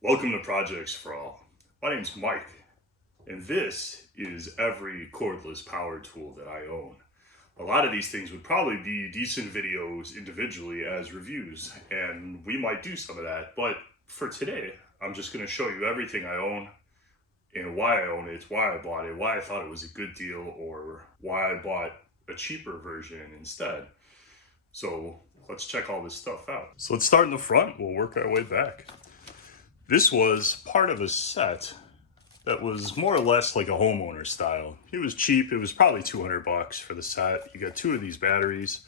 Welcome to Projects for All. My name's Mike, and this is every cordless power tool that I own. A lot of these things would probably be decent videos individually as reviews, and we might do some of that, but for today, I'm just going to show you everything I own and why I own it, why I bought it, why I thought it was a good deal, or why I bought a cheaper version instead. So let's check all this stuff out. So let's start in the front, we'll work our way back. This was part of a set that was more or less like a homeowner style. It was cheap. It was probably 200 bucks for the set. You got two of these batteries,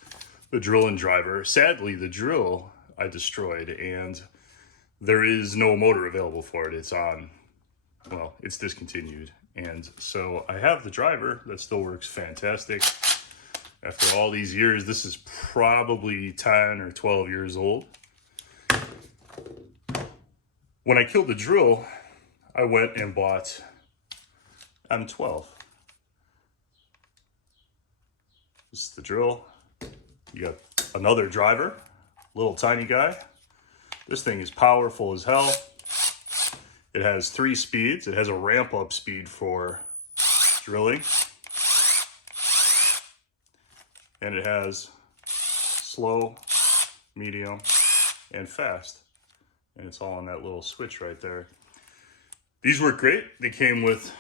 the drill and driver. Sadly, the drill I destroyed and there is no motor available for it. It's discontinued. And so I have the driver that still works fantastic. After all these years, this is probably 10 or 12 years old. When I killed the drill, I went and bought M12. This is the drill. You got another driver, little tiny guy. This thing is powerful as hell. It has 3 speeds. It has a ramp up speed for drilling. And it has slow, medium, and fast. And it's all on that little switch right there. These work great. They came with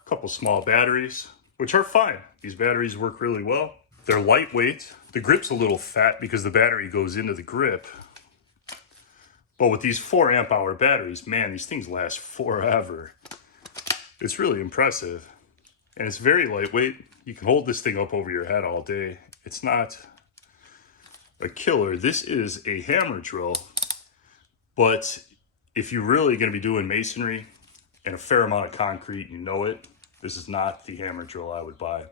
a couple small batteries, which are fine. These batteries work really well. They're lightweight. The grip's a little fat because the battery goes into the grip. But with these 4 amp hour batteries, man, these things last forever. It's really impressive. And it's very lightweight. You can hold this thing up over your head all day. It's not a killer. This is a hammer drill. But if you're really going to be doing masonry and a fair amount of concrete, you know it, this is not the hammer drill I would buy.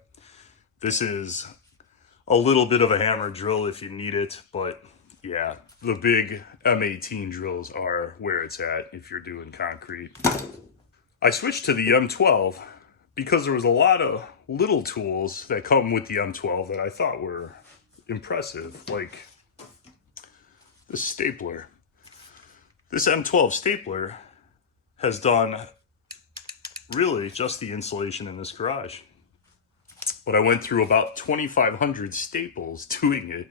This is a little bit of a hammer drill if you need it, but yeah, the big M18 drills are where it's at if you're doing concrete. I switched to the M12 because there was a lot of little tools that come with the M12 that I thought were impressive, like the stapler. This M12 stapler has done really just the insulation in this garage. But I went through about 2,500 staples doing it.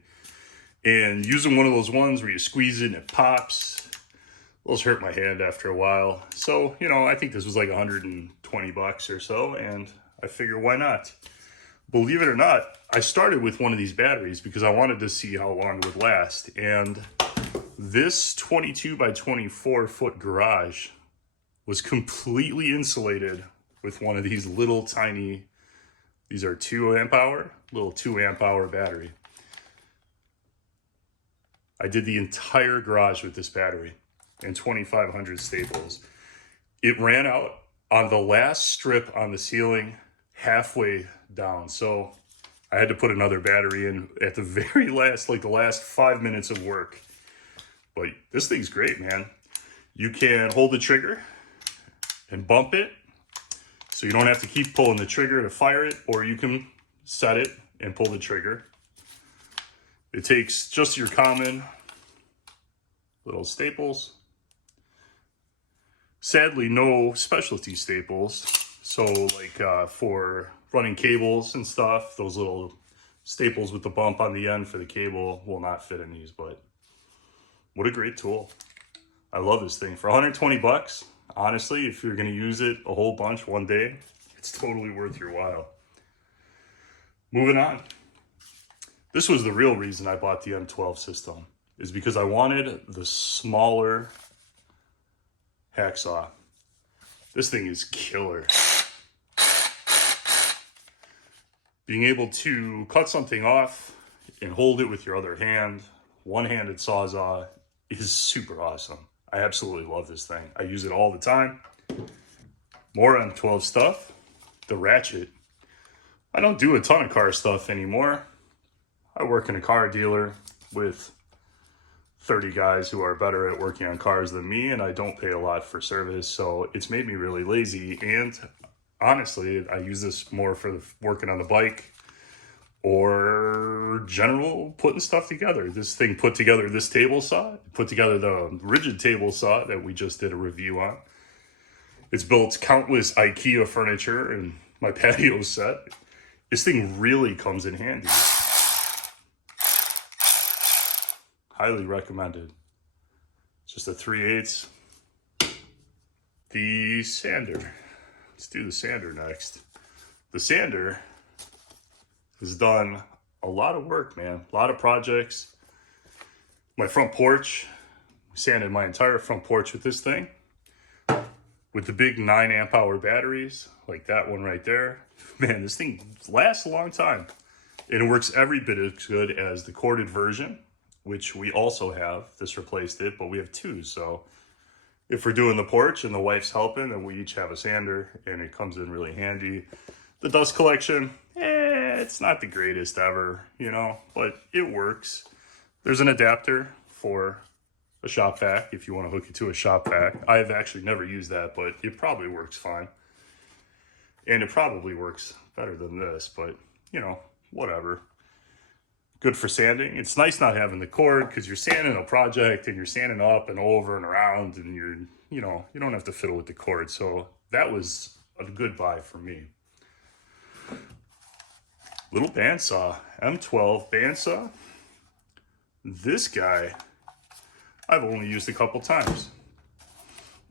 And using one of those ones where you squeeze it and it pops, those hurt my hand after a while. So, I think this was like 120 bucks or so. And I figure, why not? Believe it or not, I started with one of these batteries because I wanted to see how long it would last. And this 22 by 24 foot garage was completely insulated with one of these little tiny, these are 2 amp hour, little 2 amp hour battery. I did the entire garage with this battery and 2,500 staples. It ran out on the last strip on the ceiling halfway down. So I had to put another battery in at the very last, like the last 5 minutes of work. But this thing's great, man. You can hold the trigger and bump it, so you don't have to keep pulling the trigger to fire it, or you can set it and pull the trigger. It takes just your common little staples. Sadly, no specialty staples. So like for running cables and stuff, those little staples with the bump on the end for the cable will not fit in these, but what a great tool. I love this thing. For 120 bucks, honestly, if you're going to use it a whole bunch one day, it's totally worth your while. Moving on. This was the real reason I bought the M12 system, is because I wanted the smaller hacksaw. This thing is killer. Being able to cut something off and hold it with your other hand, one-handed sawzall, is super awesome. I absolutely love this thing. I use it all the time. More M12 stuff. The ratchet. I don't do a ton of car stuff anymore. I work in a car dealer with 30 guys who are better at working on cars than me, and I don't pay a lot for service, so it's made me really lazy. And honestly, I use this more for working on the bike or general putting stuff together. This thing put together this table saw, put together the rigid table saw that we just did a review on. It's built countless IKEA furniture and my patio set. This thing really comes in handy. Highly recommended. Just a 3/8. The sander. Let's do the sander next. The sander has done a lot of work, man. A lot of projects. My front porch, sanded my entire front porch with this thing. With the big 9 amp hour batteries, like that one right there. Man, this thing lasts a long time. And it works every bit as good as the corded version, which we also have. This replaced it, but we have 2. So if we're doing the porch and the wife's helping, then we each have a sander and it comes in really handy. The dust collection, it's not the greatest ever, you know, but it works. There's an adapter for a shop vac if you want to hook it to a shop vac. I've actually never used that, but it probably works fine. And it probably works better than this, but you know, whatever. Good for sanding. It's nice not having the cord because you're sanding a project and you're sanding up and over and around and you don't have to fiddle with the cord. So that was a good buy for me. Little bandsaw, M12 bandsaw. This guy, I've only used a couple times,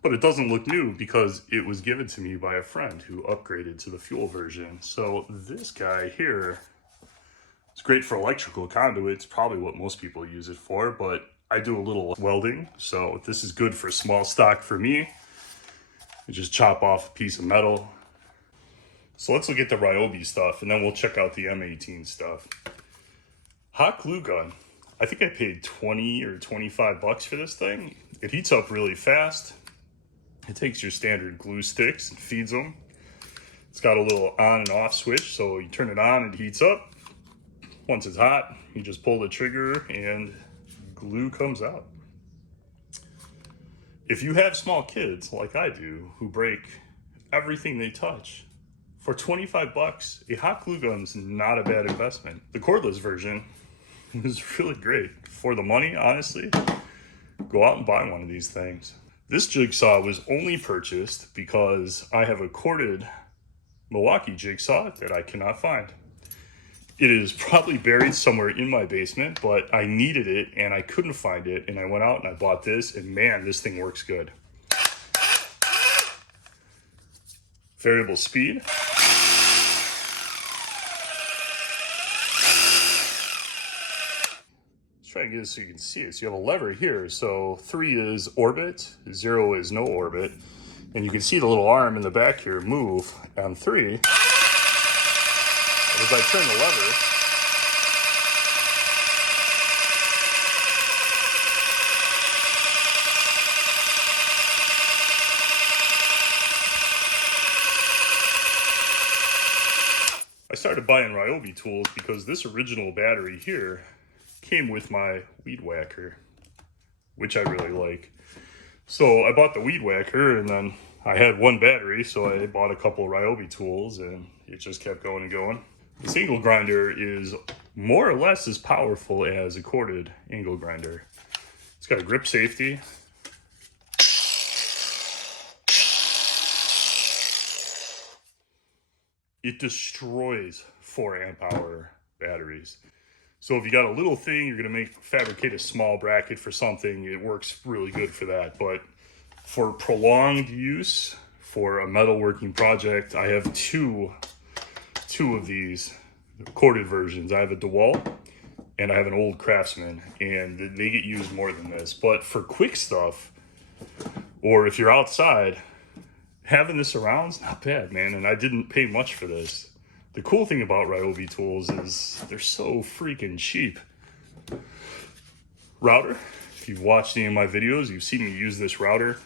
but it doesn't look new because it was given to me by a friend who upgraded to the fuel version. So this guy here, it's great for electrical conduits, probably what most people use it for, but I do a little welding, so this is good for small stock for me. You just chop off a piece of metal. So let's look at the Ryobi stuff, and then we'll check out the M18 stuff. Hot glue gun. I think I paid 20 or 25 bucks for this thing. It heats up really fast. It takes your standard glue sticks and feeds them. It's got a little on and off switch, so you turn it on, it heats up. Once it's hot, you just pull the trigger and glue comes out. If you have small kids, like I do, who break everything they touch, for 25 bucks, a hot glue gun's not a bad investment. The cordless version is really great. For the money, honestly, go out and buy one of these things. This jigsaw was only purchased because I have a corded Milwaukee jigsaw that I cannot find. It is probably buried somewhere in my basement, but I needed it and I couldn't find it. And I went out and I bought this, and man, this thing works good. Variable speed. Try to get it so you can see it. So you have a lever here. So 3 is orbit, 0 is no orbit. And you can see the little arm in the back here move on 3. And as I turn the lever, I started buying Ryobi tools because this original battery here came with my weed whacker, which I really like. So I bought the weed whacker, and then I had one battery, so I bought a couple of Ryobi tools, and it just kept going and going. This angle grinder is more or less as powerful as a corded angle grinder. It's got a grip safety. It destroys 4 amp hour batteries. So if you got a little thing, you're gonna fabricate a small bracket for something, it works really good for that. But for prolonged use, for a metalworking project, I have two of these corded versions. I have a DeWalt and I have an old Craftsman, and they get used more than this. But for quick stuff, or if you're outside, having this around is not bad, man. And I didn't pay much for this. The cool thing about Ryobi tools is they're so freaking cheap. Router. If you've watched any of my videos, you've seen me use this router.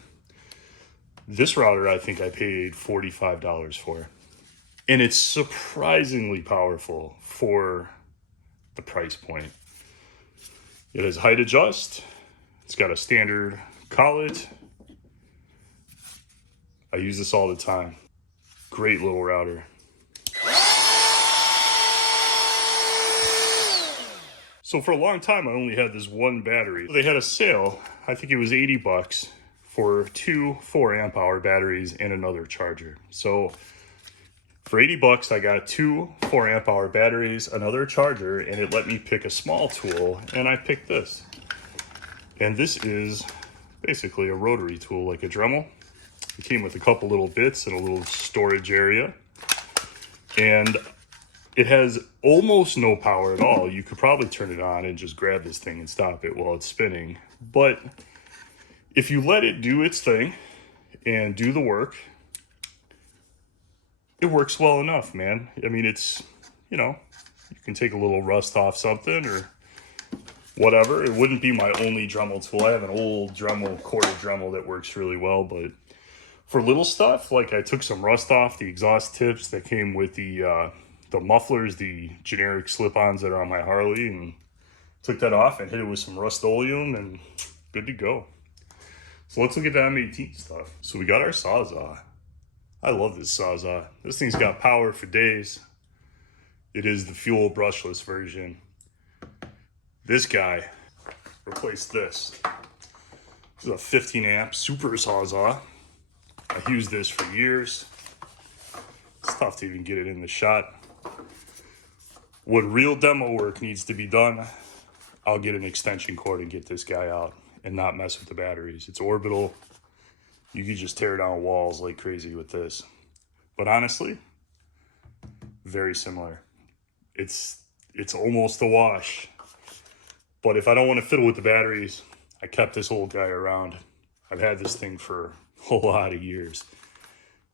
This router, I think I paid $45 for. And it's surprisingly powerful for the price point. It has height adjust. It's got a standard collet. I use this all the time. Great little router. So for a long time, I only had this one battery. They had a sale, I think it was 80 bucks for 2 4 amp hour batteries and another charger. So for 80 bucks, I got 2 4 amp hour batteries, another charger, and it let me pick a small tool, and I picked this. And this is basically a rotary tool, like a Dremel. It came with a couple little bits and a little storage area. And it has almost no power at all. You could probably turn it on and just grab this thing and stop it while it's spinning. But if you let it do its thing and do the work, it works well enough, man. I mean, it's, you know, you can take a little rust off something or whatever. It wouldn't be my only Dremel tool. I have an old Dremel, quarter Dremel that works really well, but for little stuff, like I took some rust off the exhaust tips that came with the mufflers, the generic slip-ons that are on my Harley, and took that off and hit it with some Rust-Oleum and good to go. So let's look at the M18 stuff. So we got our Sawzall. I love this Sawzall. This thing's got power for days. It is the fuel brushless version. This guy replaced this. This is a 15 amp super Sawzall. I've used this for years. It's tough to even get it in the shot. When real demo work needs to be done, I'll get an extension cord and get this guy out and not mess with the batteries. It's orbital. You could just tear down walls like crazy with this. But honestly, very similar. It's almost a wash. But if I don't want to fiddle with the batteries, I kept this old guy around. I've had this thing for a lot of years.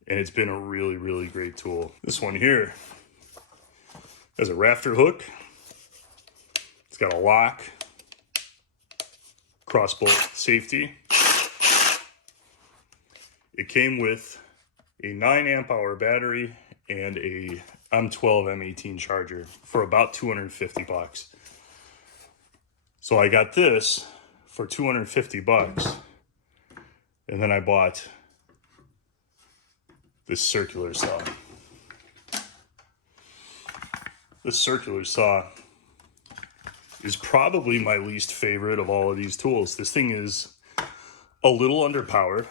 And it's been a really, really great tool. This one here has a rafter hook. It's got a lock, crossbolt safety. It came with a 9 amp hour battery and a M12 M18 charger for about 250 bucks. So I got this for 250 bucks. And then I bought this circular saw. This circular saw is probably my least favorite of all of these tools. This thing is a little underpowered.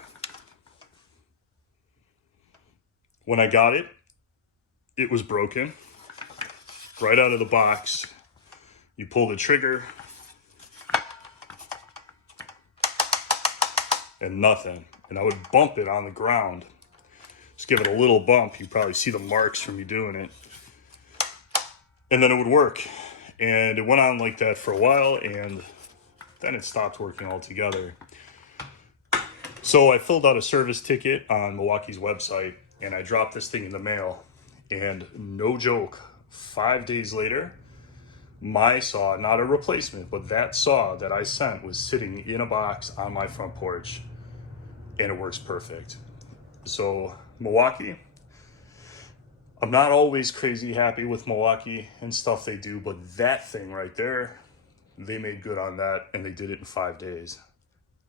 When I got it, it was broken. Right out of the box, you pull the trigger, and nothing. And I would bump it on the ground. Just give it a little bump. You probably see the marks from me doing it. And then it would work. And it went on like that for a while, and then it stopped working altogether. So I filled out a service ticket on Milwaukee's website, and I dropped this thing in the mail. And no joke, 5 days later, my saw, not a replacement, but that saw that I sent was sitting in a box on my front porch, and it works perfect. So Milwaukee, I'm not always crazy happy with Milwaukee and stuff they do, but that thing right there, they made good on that, and they did it in 5 days.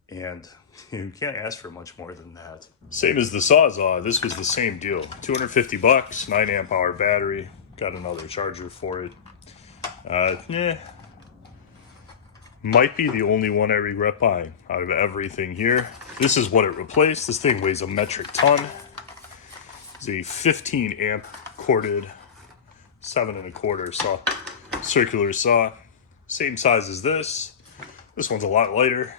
And you can't ask for much more than that. Same as the Sawzall, this was the same deal. 250 bucks, 9 amp hour battery, got another charger for it. Might be the only one I regret buying out of everything here. This is what it replaced. This thing weighs a metric ton. It's a 15 amp corded 7 1/4 saw, circular saw. Same size as this. This one's a lot lighter.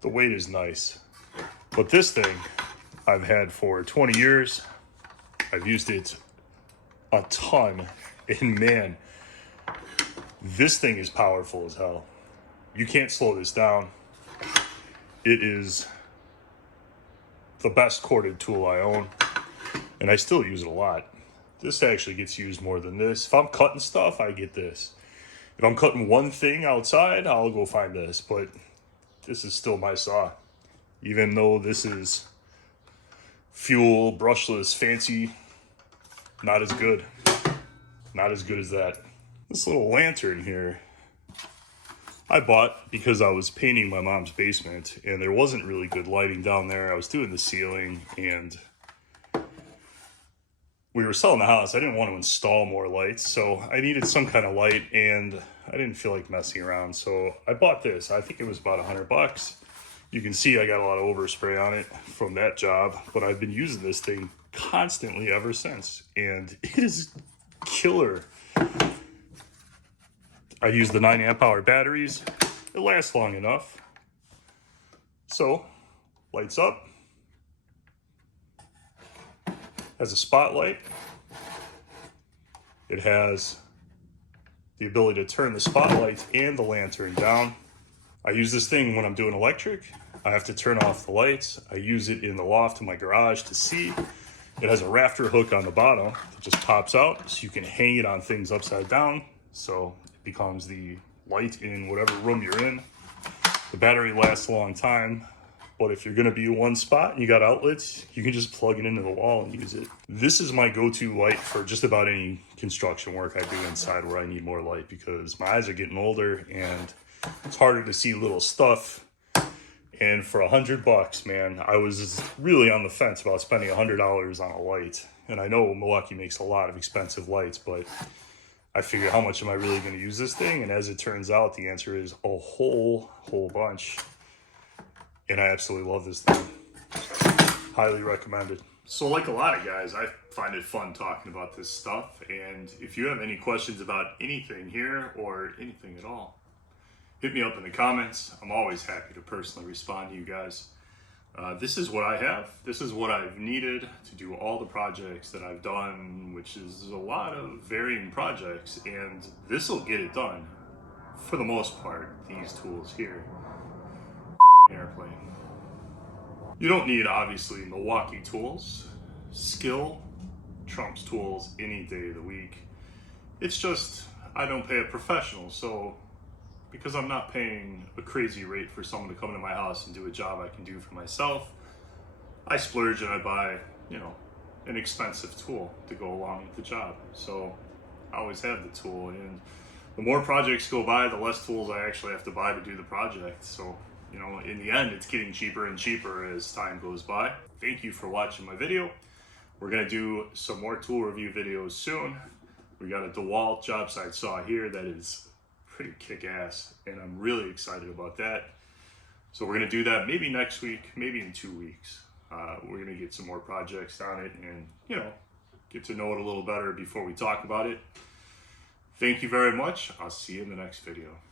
The weight is nice. But this thing I've had for 20 years. I've used it a ton. And man, this thing is powerful as hell. You can't slow this down. It is the best corded tool I own, and I still use it a lot. This actually gets used more than this. If I'm cutting stuff, I get this. If I'm cutting one thing outside, I'll go find this, but this is still my saw. Even though this is fuel, brushless, fancy, not as good. Not as good as that. This little lantern here, I bought because I was painting my mom's basement and there wasn't really good lighting down there. I was doing the ceiling and we were selling the house, I didn't want to install more lights, so I needed some kind of light, and I didn't feel like messing around, so I bought this. I think it was about $100. You can see I got a lot of overspray on it from that job, but I've been using this thing constantly ever since, and it is killer. I use the 9 amp hour batteries. It lasts long enough. So, lights up. Has a spotlight. It has the ability to turn the spotlights and the lantern down. I use this thing when I'm doing electric. I have to turn off the lights. I use it in the loft in my garage to see. It has a rafter hook on the bottom that just pops out, so you can hang it on things upside down, so it becomes the light in whatever room you're in. The battery lasts a long time, but if you're gonna be in one spot and you got outlets, you can just plug it into the wall and use it. This is my go-to light for just about any construction work I do inside where I need more light, because my eyes are getting older and it's harder to see little stuff. And for $100, man, I was really on the fence about spending $100 on a light. And I know Milwaukee makes a lot of expensive lights, but I figured, how much am I really going to use this thing? And as it turns out, the answer is a whole bunch. And I absolutely love this thing. Highly recommended. So like a lot of guys, I find it fun talking about this stuff. And if you have any questions about anything here or anything at all, hit me up in the comments. I'm always happy to personally respond to you guys. This is what I have. This is what I've needed to do all the projects that I've done, which is a lot of varying projects, and this will get it done for the most part. These tools here. Airplane. You don't need, obviously, Milwaukee tools. Skill trumps tools any day of the week. It's just, I don't pay a professional, so because I'm not paying a crazy rate for someone to come into my house and do a job I can do for myself, I splurge and I buy, an expensive tool to go along with the job. So I always have the tool, and the more projects go by, the less tools I actually have to buy to do the project. So, in the end, it's getting cheaper and cheaper as time goes by. Thank you for watching my video. We're gonna do some more tool review videos soon. We got a DeWalt job site saw here that is pretty kick-ass, and I'm really excited about that. So we're gonna do that maybe next week, maybe in 2 weeks. We're gonna get some more projects on it and get to know it a little better before we talk about it. Thank you very much. I'll see you in the next video.